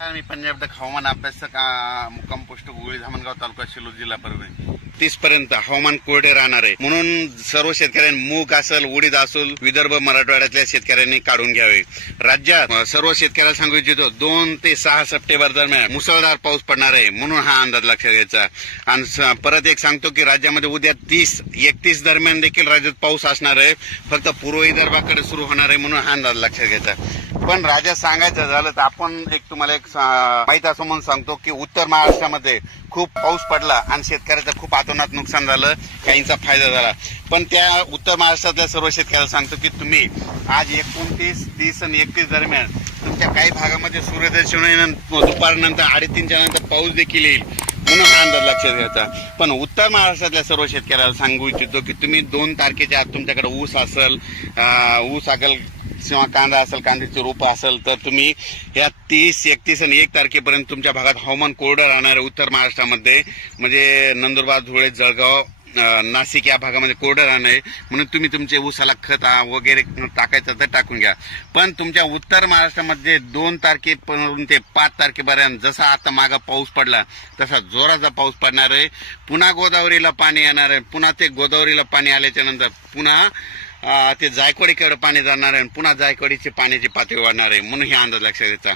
मी पंजाब तक हवामान अभ्यासक मुक्काम पोस्ट गोळी धामणगाव तालुका शिलूर जिल्हा परभणी तीस पर्यंत हवामान कोरडे राहणार आहे. म्हणून सर्व शेतकऱ्यांनी मूग असेल उडीद असेल विदर्भ मराठवाड्यातल्या शेतकऱ्यांनी काढून घ्यावे. राज्यात सर्व शेतकऱ्याला सांगू इच्छितो दोन ते सहा सप्टेंबर दरम्यान मुसळधार पाऊस पडणार आहे म्हणून हा अंदाज लक्षात घ्यायचा. आणि परत एक सांगतो की राज्यामध्ये उद्या तीस एकतीस दरम्यान देखील राज्यात पाऊस असणार आहे. फक्त पूर्व विदर्भाकडे सुरू होणार आहे म्हणून हा अंदाज लक्षात घ्यायचा. पण राजा सांगायचं झालं तर आपण एक तुम्हाला एक माहीत असं म्हणून सांगतो की उत्तर महाराष्ट्रामध्ये खूप पाऊस पडला आणि शेतकऱ्याचा खूप अतोनात नुकसान झालं काहींचा फायदा झाला. पण त्या उत्तर महाराष्ट्रातल्या सर्व शेतकऱ्याला सांगतो की तुम्ही आज एकोणतीस तीस आणि एकतीस दरम्यान तुमच्या काही भागामध्ये सूर्यदर्शन दुपारनंतर अडीतीनच्या नंतर पाऊस देखील येईल म्हणून हा अंदाज लक्षात घ्यायचा. पण उत्तर महाराष्ट्रातल्या सर्व शेतकऱ्याला सांगू इच्छितो की तुम्ही दोन तारखेच्या आत तुमच्याकडे ऊस असेल ऊस असेल किंवा कांदा असेल कांद्याची रोपं असेल तर तुम्ही या तीस एकतीस आणि एक तारखेपर्यंत तुमच्या भागात हवामान कोरडं राहणार आहे उत्तर महाराष्ट्रामध्ये. म्हणजे नंदुरबार धुळे जळगाव नाशिक या भागामध्ये कोरडं राहणार आहे. म्हणून तुम्ही तुमचे ऊसाला खत वगैरे टाकायचं तर टाकून घ्या. पण तुमच्या उत्तर महाराष्ट्रामध्ये दोन तारखेपर्यंत ते पाच तारखेपर्यंत जसा आता मागा पाऊस पडला तसा जोराचा पाऊस पडणार आहे. पुन्हा गोदावरीला पाणी येणार आहे. पुन्हा ते गोदावरीला पाणी आल्याच्यानंतर पुन्हा ते जायकवाडीकडे पाणी जाणार आहे आणि पुन्हा जायकवाडीची पाण्याची पातळी वाढणार आहे. म्हणून हे अंदाज लक्षात घ्यायचा